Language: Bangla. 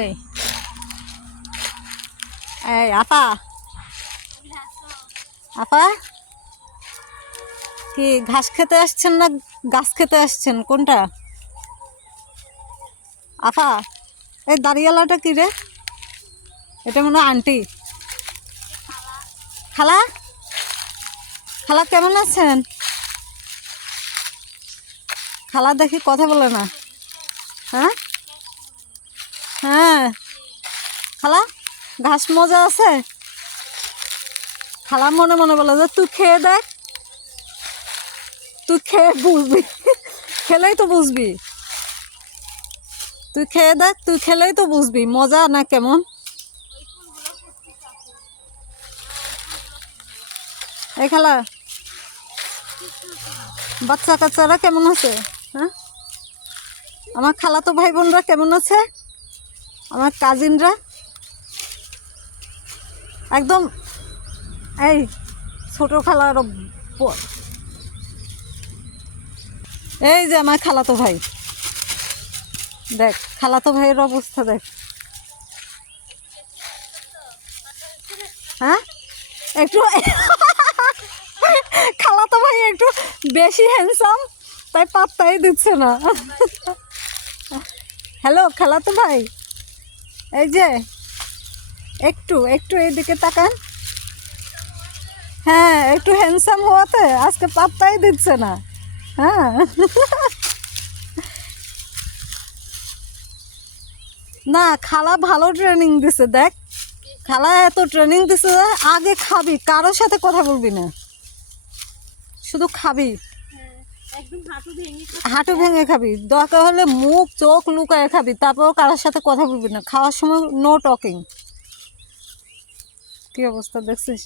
এই এই আপা আপা কি ঘাস খেতে আসছেন না গাছ খেতে আসছেন কোনটা? আপা এই দাঁড়িয়ালাটা কি রে? এটা মনে হয় আন্টি। খালা খালা কেমন আছেন? খালা দেখি কথা বলে না। হ্যাঁ হ্যাঁ খালা ঘাস মজা আছে? খালা মনে মনে বলে যে তুই খেয়ে দেখ, তুই খেয়ে বুঝবি, খেলেই তো বুঝবি। তুই খেয়ে দেখ, তুই খেলেই তো বুঝবি মজা না কেমন। এই খালা বাচ্চা কাচ্চারা কেমন আছে? হ্যাঁ আমার খালাতো ভাই বোনরা কেমন আছে? আমার কাজিনরা একদম এই ছোট খালার এই যে আমার খালাতো ভাই, দেখ খালাতো ভাইয়ের অবস্থা দেখ। হ্যাঁ একটু খালাতো ভাই একটু বেশি হ্যান্ডসাম, তাই পাত্তাই দিচ্ছে না। হ্যালো খালাতো ভাই, এই যে একটু একটু এইদিকে তাকান। হ্যাঁ একটু হ্যান্ডসাম হওয়াতে আজকে পাত্তাই দিচ্ছে না। হ্যাঁ না খালা ভালো ট্রেনিং দিছে দেখ, খালা এত ট্রেনিং দিছে যে আগে খাবি, কারোর সাথে কথা বলবি না, শুধু খাবি, হাঁটু ভেঙে খাবি, দরকার হলে মুখ চোখ লুকায় খাবি, তারপরও কারোর সাথে কথা বলবি না, খাওয়ার সময় নো টকিং। কি অবস্থা দেখছিস?